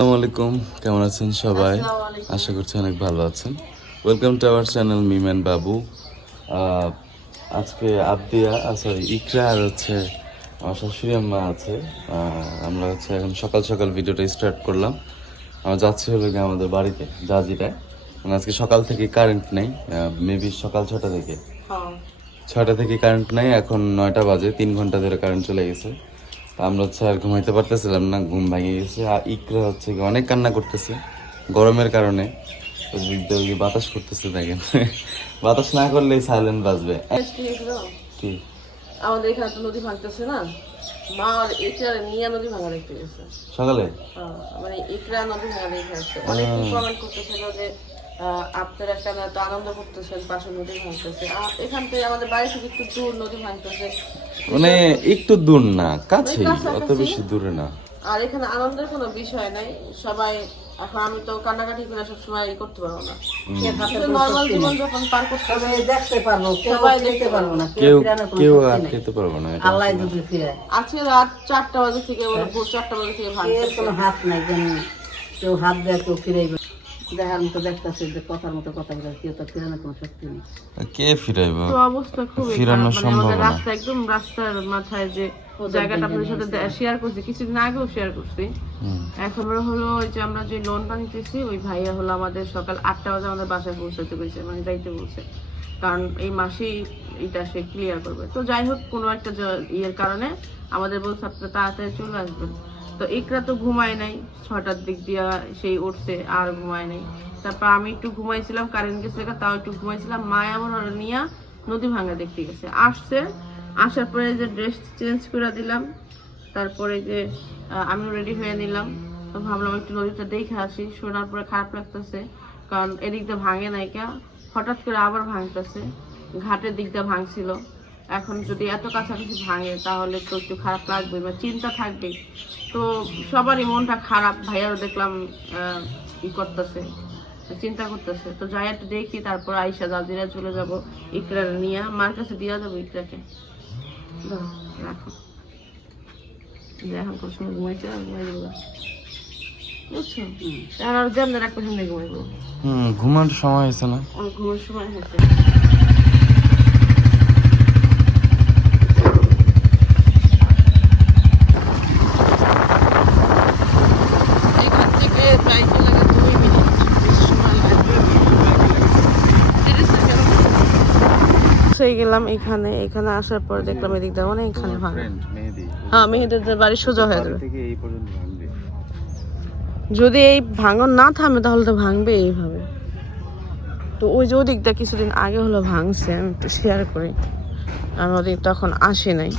আসসালামু আলাইকুম। কেমন আছেন সবাই? আশা করছি অনেক ভালো আছেন। ওয়েলকাম টু আওয়ার চ্যানেল মিমেন বাবু আজকে আবদিয়া সরি ইকরা আর হচ্ছে আমার শাশুড়ি আম্মা আছে। আমরা হচ্ছে এখন সকাল সকাল ভিডিওটা স্টার্ট করলাম। আমরা যাচ্ছি হলো গিয়ে আমাদের বাড়িতে জাজিরায় মানে আজকে সকাল থেকে কারেন্ট নেই মেবি সকাল ছটা থেকে। ছটা থেকে কারেন্ট নাই এখন নয়টা বাজে তিন ঘণ্টা ধরে কারেন্ট চলে গেছে। আমরা হচ্ছে আর ঘুমাইতে পারতেছিলাম না ঘুম ভেঙে গেছে। আর ইকরা হচ্ছে কি অনেক কান্না করতেছে গরমের কারণে। বাতাস করতেছে দেখেন। বাতাস না করলে সাইলেন্ট বাজবে। কি আমাদের এখানে তো নদী ভাঙতেছে না? মা আর একরা নিয়ে নদী ভাঙা দেখতে গেছে। সকালে? মানে একরা নদী ভাঙা দেখে আসছে অনেকেই কমেন্ট করতেছিল যে আপনারা কেন এত আনন্দ করতেছেন পাশে নদী ভাঙতেছে। এখান থেকে আমাদের বাড়ি থেকে একটু দূর নদী ভাঙতেছে। মানে একটু দূর না কাছেই অত বেশি দূরে না। আর এখানে আনন্দের কোনো বিষয় নাই। সবাই এখন আমি তো কান্নাকাটি করে সবসময় ই করতে পারব না। নর্মাল জীবন যখন পার করতে হবে। দেখতে পারব কেউ দেখতে পারব না কেউ ফিরানোর কেউ আর খেতে পারব না আল্লাহ যদি ফিরায়। আজকে রাত চারটা বাজে থেকে মানে ভোর চারটা বাজে থেকে এর কোনো হাত নাই যেন কেউ হাত দেয় কেউ ফিরাইবে। দেখার মতো দেখতেছে যে কথার মতো কথা বলে কেউ তো ফিরানোর কোনো শক্তি নেই। কে ফিরাইবো? তো অবস্থা খুবই ফিরানো মানে সম্ভব আমাদের না। রাস্তা একদম রাস্তার মাথায় যে জায়গাটা আপনাদের সাথে শেয়ার করছি কিছুদিন আগেও শেয়ার করছি। এখন আমরা হলো ওই যে আমরা যে লোন বানিয়েছি ওই ভাইয়া হলো আমাদের সকাল আটটা বাজে আমাদের বাসায় পৌঁছাতে বলছে মানে যাইতে বলছে। কারণ এই মাসেই এটা সে ক্লিয়ার করবে। তো যাই হোক কোনো একটা ইয়ের কারণে আমাদের বলছে আপনারা তাড়াতাড়ি চলে আসবেন তো একরা তো ঘুমায় নাই, ছটার দিক দিয়া সেই উঠছে, আর ঘুমায় নাই। তারপর আমি একটু ঘুমাইছিলাম কারেন্ট গেছে তাও একটু ঘুমাইছিলাম মা ওরা নিয়ে নদী ভাঙা দেখতে গেছে। আসছে, আসার পরে যে ড্রেস চেঞ্জ করে দিলাম, তারপরে যে আমি রেডি হয়ে নিলাম। তো ভাবলাম একটু নদীটা দেখে আসি, শোনার পরে খারাপ লাগতেছে, কারণ এদিকটা ভাঙে নাই কা হঠাৎ করে আবার ভাঙতেছে, ঘাটের দিকটা ভাঙছিল। এখন যদি এত কাছাকাছি ভাঙে তাহলে তো একটু খারাপ লাগবে বা চিন্তা থাকবে তো সবারই মনটা খারাপ ভাইয়ারও দেখলাম ই করতেছে চিন্তা করতেছে। তো যাই একটু দেখি তারপর আইসা দাদিরা চলে যাব ইকরা নিয়ে। মার কাছে দিয়ে যাব ইকরাকে। রাখো। এখন ঘুমাইছে ঘুমাই দেবো ঘুমানোর সময় হয়েছে না? ঘুমের সময় হয়েছে এখান থেকে যাইতে লাগে দুই মিনিট বেশি সময় লাগে তিরিশ সেকেন্ড গেলাম এখানে এখানে আসার পর দেখলাম এদিক দিয়ে অনেকখানে ভাঙা। ফ্রেন্ড হ্যাঁ মেয়েদের বাড়ি সোজা হয়ে যাবে। যদি এই ভাঙন না থামে তাহলে তো ভাঙবে এইভাবে। তো ওই যে ওদিকটা কিছুদিন আগে হলো ভাঙছে আমি একটু শেয়ার করি। আর ওদিক তখন আসি নাই।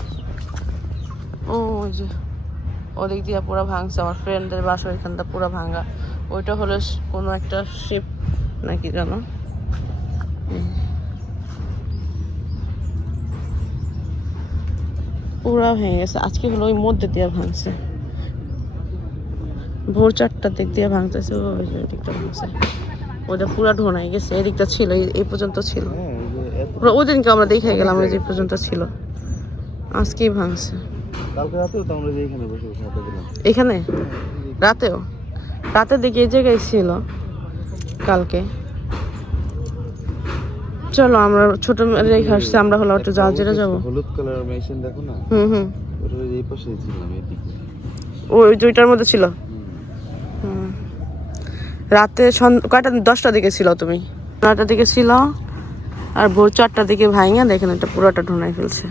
ও ওই যে ওদিক দিয়ে পুরো ভাঙছে আমার ফ্রেন্ডদের বাসা ওইখানটা পুরো ভাঙা। ওইটা হলো কোনো একটা শিপ নাকি জানো পুরা ভেঙে গেছে। আজকে হলো ওই মধ্যে দিয়ে ভাঙছে। ভোর চারটার দিক দিয়ে ভাঙতেছে ওই যে ভাঙছে। ওটা পুরা ঢোনাই গেছে এদিকটা ছিল এই- এই পর্যন্ত ছিল। হ্যাঁ এই যে এত পুরো ওই দিনকে আমরা দেখে গেলাম ওই যে পর্যন্ত ছিল। আজকেই ভাঙছে। এখানে এখানে? রাতেও? রাতের দিকে এই জায়গায় ছিল। কালকে? চলো আমরা ছোট রেখে আসছি আমরা হলো একটু জাহাজেরা যাব। হলুদ কালার মেশিন দেখো না? হুম হুম। ওই এই পাশেই ছিলাম এদিকে ওই দুইটার মধ্যে ছিল। রাতে কয়টা দশটার দিকে ছিল তুমি? দিকে ছিল আর ভোর চারটার দিকে ভাঙা দেখেন এটা পুরোটা ঢোনাই ফেলছে।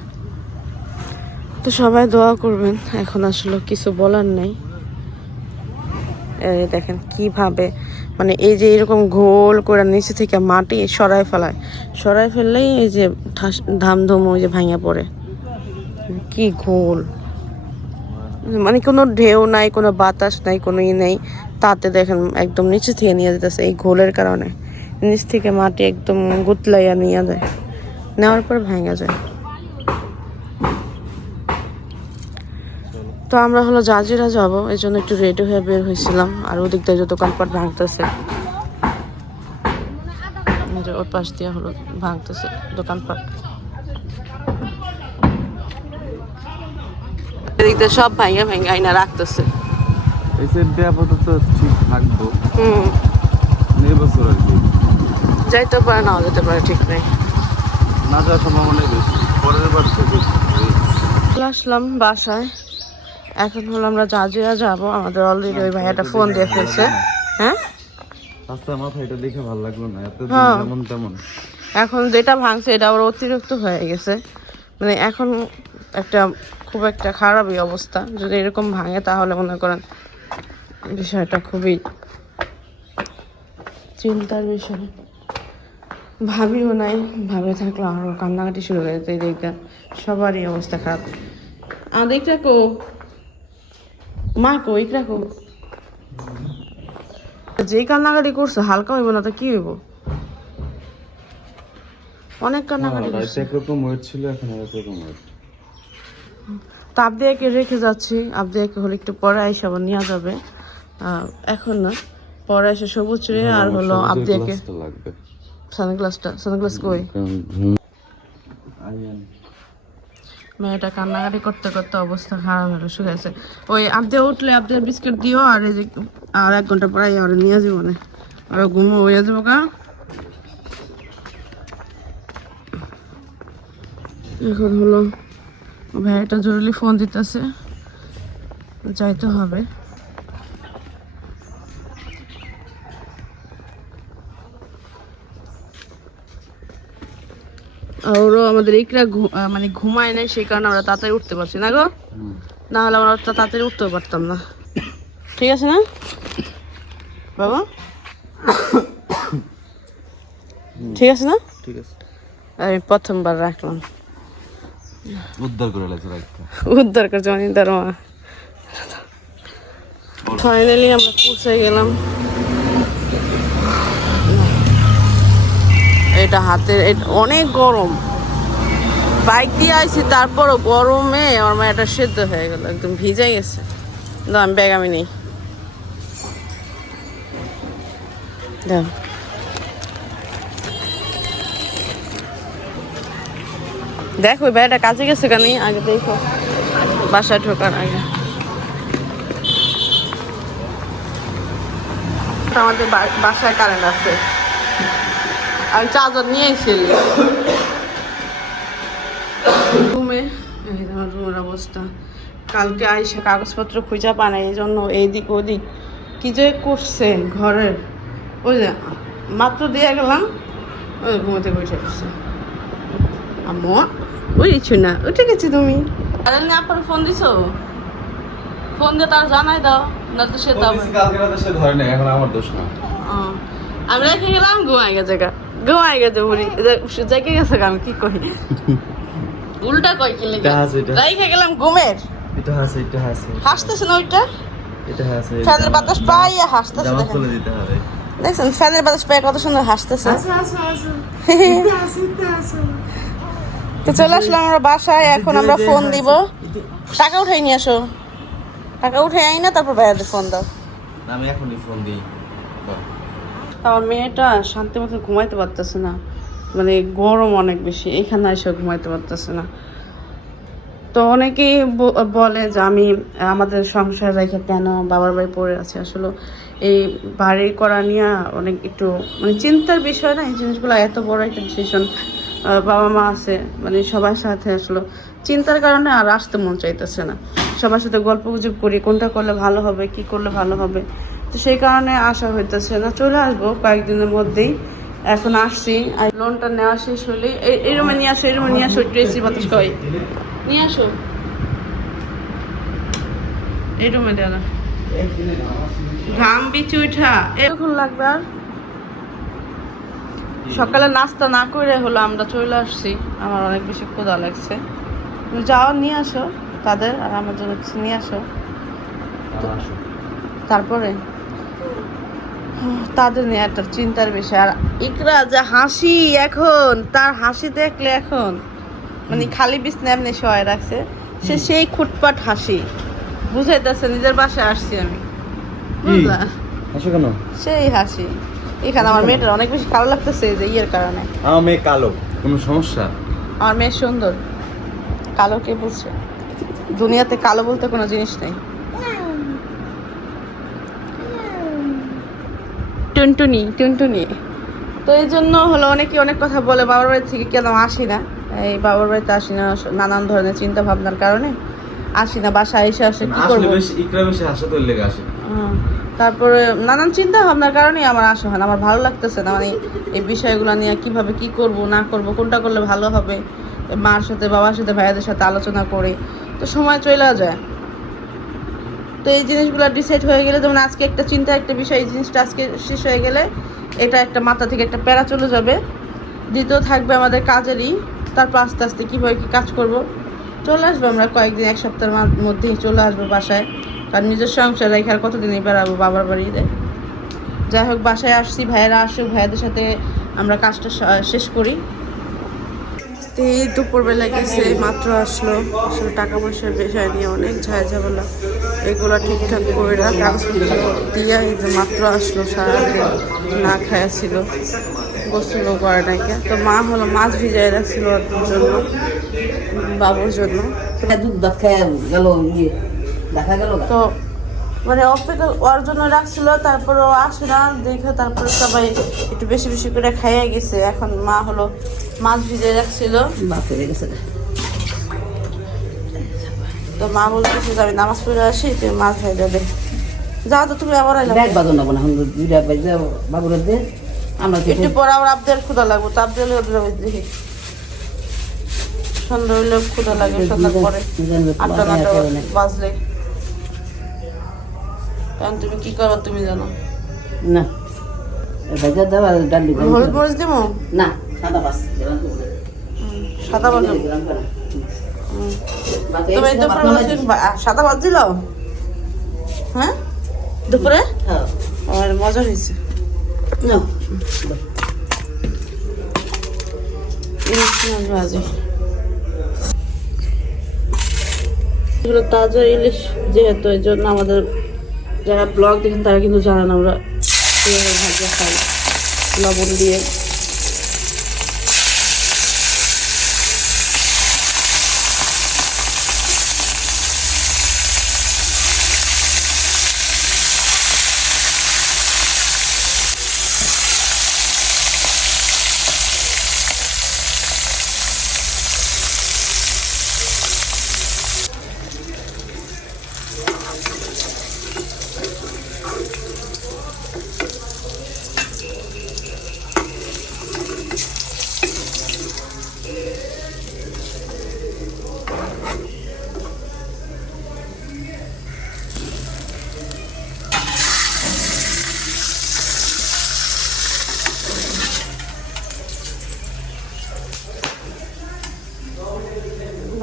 তো সবাই দোয়া করবেন এখন আসলে কিছু বলার নেই। দেখেন কীভাবে মানে এই যে এরকম ঘোল করে নিচে থেকে মাটি সরাই ফেলায়। সরাই ফেললেই এই যে ঠাস- ধামধুম ওই যে ভাঙা পড়ে। কি ঘোল। মানে কোনো ঢেউ নাই, কোনো বাতাস নাই, কোনো ই নেই। তাতে দেখেন একদম নিচে থেকে নিয়ে যেতেছে এই ঘোলের কারণে। নিচ থেকে মাটি একদম গুতলাইয়া নিয়ে যায়। নেওয়ার পর ভেঙে যায়। তো আমরা হলো জাজিরা যাব এই জন্য একটু রেডি হয়ে বের হয়েছিলাম আর ওদিক দিয়ে দোকানপাট ভাঙতেছে। ওর পাশ দিয়ে হলো ভাঙতেছে দোকানপাট। এদিক দিয়ে সব ভাঙে ভেঙে আইনা রাখতেছে। এই সেট আপাতত ঠিক থাকব। হুম। এই বছর আর কি। যাইতে পারে নাও যেতে পারে ঠিক নেই। না যাওয়ার সম্ভাবনাই বেশি। পরের বার আসলাম বাসায়। এখন হলো আমরা জাজিরা যাব। আমাদের অলরেডি ওই ভাইয়াটা ফোন দিয়ে ফেলছে হ্যাঁ? রাস্তা মাথা এটা দেখে ভালো লাগল না। এত হ্যাঁ। যেমন তেমন। এখন যেটা ভাঙছে এটা আবার অতিরিক্ত হয়ে গেছে। মানে এখন একটা খুব একটা খারাপই অবস্থা। যদি এরকম ভাঙে তাহলে মনে করেন বিষয়টা খুবই চিন্তার বিষয়। ভাবিও নাই ভাবে থাকলে আরও কান্নাকাটি শুরু হয়ে যেতে এই দিকটা সবারই অবস্থা খারাপ। ইকরা কো মা কো ইকরা কো। যেই কান্নাকাটি করছে হালকা হইব না তো কি হইব? অনেক কান্নাকাটি করছে। একরকম ওয়েট ছিল এখন একরকম ওয়েট। তো আবদিয়াকে রেখে যাচ্ছি। আবদিয়াকে হলে একটু পরে আইসা আবার নেওয়া যাবে। এখন না পরে এসে সবুজ রে আর হলো আবদিয়াকে। সানগ্লাসটা সানগ্লাস কই? মেয়েটা কান্নাকাটি করতে করতে অবস্থা খারাপ হলো শুকাইছে ওই আবদিয়া উঠলে আবদিয়া বিস্কিট দিও, আর এই যে, আর এক ঘণ্টা পরে আর নিয়ে যাব না আর ঘুমো, হয়ে যাব কা এখন হলো ভাইয়াটা জরুরি ফোন দিতেছে। যাইতে হবে। ওরও আমাদের ইকরা মানে ঘুমায় নাই সেই কারণে আমরা তাড়াতাড়ি উঠতে পারছি না গো। না হলে আমরা তাড়াতাড়ি উঠতেও পারতাম না। ঠিক আছে না? বাবা? ঠিক আছে না? ঠিক আছে। আমি প্রথমবার রাখলাম। উদ্ধার করে উদ্ধার করছে মানে দরমা ফাইনালি আমরা পৌঁছে গেলাম। এটা হাতে এটা অনেক গরম। বাইক দিয়ে আইছি, তারপরও গরমে আমার মা এটা সেদ্ধ হয়ে গেল, একদম ভিজে গেছে। আমি ব্যাগ আমি নেই। দেখো ওই ব্যাগটা কাজে গেছে কেন? আগে দেখো, বাসায় ঢোকার আগে। আমাদের বাসায় কারেন্ট আছে। আমি চার্জার নিয়ে এসেছি রুমে এই অবস্থা। কালকে আইসা কাগজপত্র খুঁজা পায় না এই জন্য এইদিক ওদিক কি যে করছে ঘরের। ওই যে মাত্র দিয়ে গেলাম ওই ঘুমোতে বসে গেছে। আম্মু ওই না উঠে গেছি তুমি? আরে না আপনার ফোন দিছো? ফোন দিয়ে তার জানাই দাও না তো সে দাও কালকে রাতে সে ধরে নাই এখন আমার দোষ না। ও, আমি রেখে গেলাম ঘুমাই গেছে গা ঘুমাই গেছে বুড়ি। জেগে গেছে আমি কি কই উল্টা কই কি লেগে? এটা আছে, এটা। রেখে গেলাম ঘুমের। এটা হাসে এটা হাসে। হাসতেছে না ওইটা? এটা হাসে ফ্যানের বাতাস পাইয়া হাসতেছে জামা দেখেন। খুলে দিতে হবে। দেখছেন ফ্যানের বাতাস পাইয়া কত সুন্দর হাসতেছে। তো চলে আসলাম আমরা বাসায় এখন আমরা ফোন দিব। টাকা উঠাই নিয়ে আসো। টাকা উঠাই আই না তারপর ভাইয়াদের ফোন দাও। আমি এখনই ফোন দিই। আমার মেয়েটা শান্তি মতো ঘুমাইতে পারতেছে না। মানে গরম অনেক বেশি, এখানে এসে ঘুমাইতে পারতেছে না। তো অনেকেই বলে যে আমি, আমাদের সংসার রেখে কেন বাবার বাড়ি পড়ে আছে? আসলে এই বাড়ি করা নিয়ে অনেক একটু মানে চিন্তার বিষয় না, এই জিনিসগুলো এত বড় একটা ডিসিশন বাবা মা আছে মানে সবার সাথে আসলে চিন্তার কারণে আর আসতে মন চাইতেছে না। সবার সাথে গল্প গুজব করি, কোনটা করলে ভালো হবে, কি করলে ভালো হবে? তো সেই কারণে আসা হইতেছে না, চলে আসব কয়েকদিনের মধ্যেই। এখন আসছি। লোনটা নেওয়া শেষ হলে এই- রুমে নিয়ে আসো, এই রুমে নিয়ে আসো, একটু এসি বাতাস কয় নিয়ে আসো। এই রুমে ঘাম বিচি উঠা। এখন লাগবে আর? সকালে নাস্তা না করে হলো আমরা চলে আসছি। আমার অনেক বেশি ক্ষুধা লাগছে। তুমি যাও, নিয়ে আসো তাদের আর আমার জন্য কিছু নিয়ে আসো। তারপরে? তাদের নিয়ে একটা চিন্তার বিষয়। আর ইকরা যে হাসি এখন তার হাসি দেখলে এখন মানে খালি বিছনা এমনি শোয়া রাখছে সে সেই খুটপাট হাসি। বুঝাইতেছে নিজের বাসায় আসছি আমি। বুঝলা? কেন? সেই হাসি। এখানে আমার মেয়েটার অনেক বেশি কালো লাগতেছে যে ইয়ের কারণে। আমার মেয়ে কালো কোনো সমস্যা? আমার মেয়ে সুন্দর। কালো কে বুঝছে দুনিয়াতে কালো বলতে কোনো জিনিস নেই। টুনটুনি টুনটুনি। তো এই জন্য হলো অনেকে অনেক কথা বলে বাবার বাড়ি থেকে কেন আসি না? এই বাবার বাড়িতে আসি না নানান ধরনের চিন্তা ভাবনার কারণে আসি না বাসায় এসে আসে কি করব? তারপরে নানান চিন্তা ভাবনার কারণেই আমার আসা হয় না আমার ভালো লাগতেছে না মানে এই বিষয়গুলো নিয়ে কীভাবে কি করব না করব কোনটা করলে ভালো হবে? মার সাথে বাবার সাথে ভাইয়াদের সাথে আলোচনা করে তো সময় চলে যায়। তো এই জিনিসগুলো ডিসাইড হয়ে গেলে, যেমন আজকে একটা চিন্তা, একটা বিষয়, এই জিনিসটা আজকে শেষ হয়ে গেলে এটা একটা মাথা থেকে একটা প্যারা চলে যাবে। দ্বিতীয় থাকবে আমাদের কাজেরই, তারপর আস্তে আস্তে কীভাবে কী কাজ করব। চলে আসব আমরা কয়েকদিন, এক সপ্তাহের মধ্যেই চলে আসব বাসায়। কারণ নিজের সংসার রেখে আর কতদিনই বেড়াবো বাবার বাড়িতে। যাই হোক, বাসায় আসছি, ভাইয়েরা আসুক, ভাইয়াদের সাথে আমরা কাজটা শেষ করি। তো এই দুপুরবেলা গেছে মাত্র আসলো। আসলে টাকা পয়সার বিষয় নিয়ে অনেক ঝায় ঝামেলা এগুলো ঠিকঠাক করে কাগজপত্র দিয়া এই যে মাত্র আসলো সারাদিন না খায়া ছিল। গোসল করে নাকি তো মা হলো মাছ ভিজাই রাখছিল জন্য বাবুর জন্য। দুধ খেয়ে গেল ইয়ে দেখা গেল তো মানে অপেক্ষা ওর জন্য রাখছিল তারপরে ও আসে না দেখে তারপরে সবাই একটু বেশি বেশি করে খাইয়ে গেছে। এখন মা হলো মাছ ভিজে রাখছিল। গেছে তো মা বলতেছে যে আমি নামাজ পড়ে আসি তুমি মাছ খাই যাবে যাও তো তুমি আবার আইলা ব্যাগ বাঁধো না কোনো এখন দুইটা বাজে বাবুরে দে আমরা একটু পরে আবার আবদের ক্ষুদা লাগবে তো আবদের দেখি। সন্ধ্যা হইলে ক্ষুদা লাগে সন্ধ্যার পরে আটটা নটা বাজলে। কারণ তুমি কি করো তুমি জানো? না। ভেজা দেওয়া ডালি হলুদ মরিচ দেবো? না সাদা বাস সাদা তো দিল? হ্যাঁ? দুপুরে? হ্যাঁ। আমার মজা হয়েছে। তাজা ইলিশ যেহেতু এই জন্য আমাদের যারা ব্লগ দেখেন তারা কিন্তু জানেন আমরা ভাজা খাই লবণ দিয়ে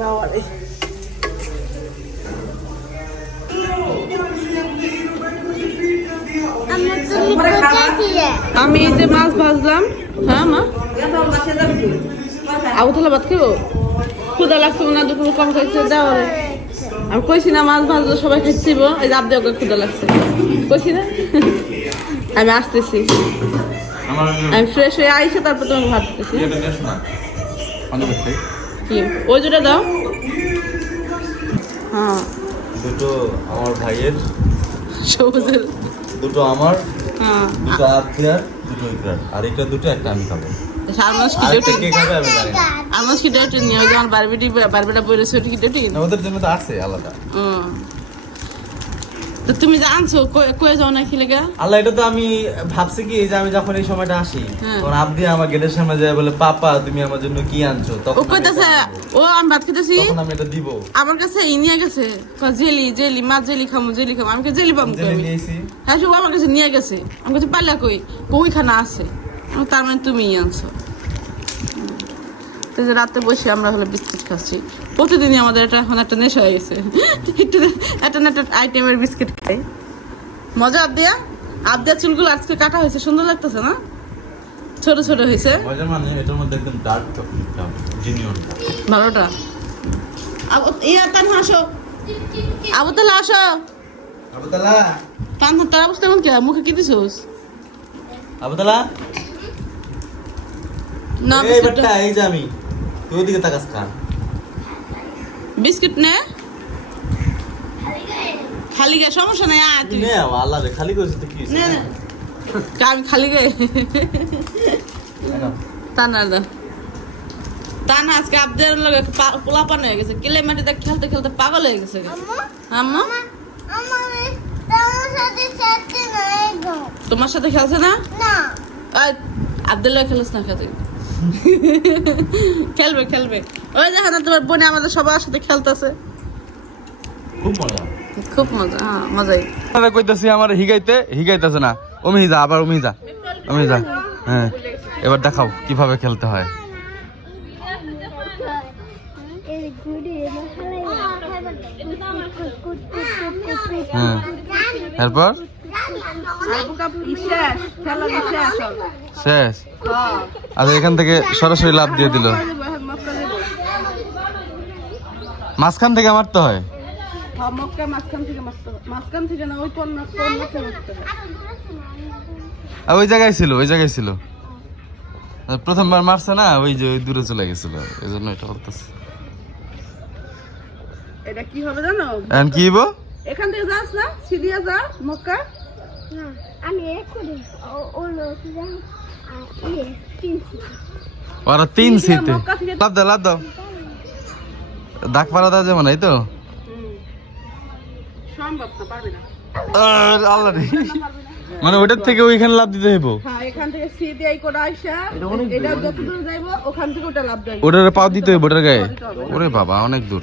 বাবারে আমি এই যে মাছ ভাজলাম হ্যাঁ মা আবু তাহলে ভাত খেবো ক্ষুদা লাগছে না দুপুর কম খাইছে দাও আমি কইছি না মাছ ভাজলে সবাই খাইছিব এই যে আবদি ওকে ক্ষুদা লাগছে। কইছি না? আমি আসতেছি। আমি ফ্রেশ হয়ে আইসে তারপর তোমাকে খাই। কি? ওই দুটো দাও। হ্যাঁ। দুটো আমার ভাইয়ের সবুজের। দুটো আমার হ্যাঁ। দুটো আত্মীয়ার দুটো আর এটা দুটো একটা আমি খাব। সারমাস কি আর ডিউটি কে খাবে আমি জানি না। আমার ডিউটি নিয়ে ওই আমার বারবিটি বারবিটা বলেছে ওটা ডিউটি ওদের জন্য তো আছে আলাদা। তো তুমি যে আনছো কই- কই যাও না খেলে গা আল্লাহ এটা তো আমি ভাবছি কি যে আমি যখন এই সময়টা আসি হ্যাঁ। তখন আব্দি আমার গেটের সামনে যায় বলে পাপা তুমি আমার জন্য কি আনছো? ও তখন আমি কইতাছে ও আমি ভাত খেতেছি তখন আমি এটা দিব। আমার কাছে ই নিয়ে গেছে। কয় জেলি জেলি মাছ জেলি খামু জেলি খামু। আমি কই জেলি জেনে আমি নিয়েছি হ্যাঁ সব আমার কাছে নিয়ে গেছে। আমি কাছে পাল্লা কই? কই খানা আছে। তার মানে তুমিই আনছো। তো যে রাতে বসে আমরা হলো বিস্কিট খাচ্ছি। প্রতিদিনই আমাদের এটা এখন একটা নেশা হয়ে গেছে। একটু একটা না একটা আইটেমের বিস্কিট খাই। মজা আবদিয়া? আবদিয়া চুলগুলো আজকে কাটা হয়েছে সুন্দর লাগতেছে না? ছোট ছোট হয়েছে। মানে ভালোটা। আবু ইয়া আসো। আবু তানহা তার অবস্থা এমন কি? মুখে কি দিছোস? আবুতালা না এই বিস্কিট এই যে আমি তুই ওদিকে তাকাস কান বিস্কিট নে। খালি গে সমস্যা নাই আয় তুই। নে আল্লাহ রে খালি করেছিস তো কি নে নে। আমি খালি গে তা দাও তা আজকে আবদের লগে পোলাপান হয়ে গেছে। কিলে মাটিতে খেলতে খেলতে পাগল হয়ে গেছে। আম্মা তোমার সাথে খেলছে না? ওই আবদুল্লাহ খেলিস না খেতে খেলবে খেলবে। ওই দেখো না তোমার বোনে আমাদের সবার সাথে খেলতেছে। খুব মজা। খুব মজা হ্যাঁ মজাই। আপনারা কইতাছি আমার হিগাইতে হিগাইতেছে না। ওমি যা আবার ওমি যা ওমি যা। হ্যাঁ এবার দেখাও কীভাবে খেলতে হয়। হ্যাঁ এরপর? শেষ। আচ্ছা এখান থেকে সরাসরি লাভ দিয়ে দিল। মাঝখান থেকে মারতে হয়। ওই জায়গায় ছিল ওই জায়গায় ছিল। প্রথমবার মারছে না ওই যে ওই দূরে চলে গেছিল। এই জন্য এটা বলতেছে। এটা কি হবে জানো? কি? এখান থেকে যাস না সিরিয়া যা মক্কা। আমি ইয়ে ওরা তিন সিটে লাভ দাও লাভ দাও দাগ পাড়া দেওয়া যাবে তো? হুম। সম্ভব না পারবি না। আর আল্লাহ রে। মানে ওটার থেকে ওইখানে লাভ দিতে হইব? হ্যাঁ ওটার পাও দিতে হইব ওটার গায়ে? ওরে বাবা অনেক দূর।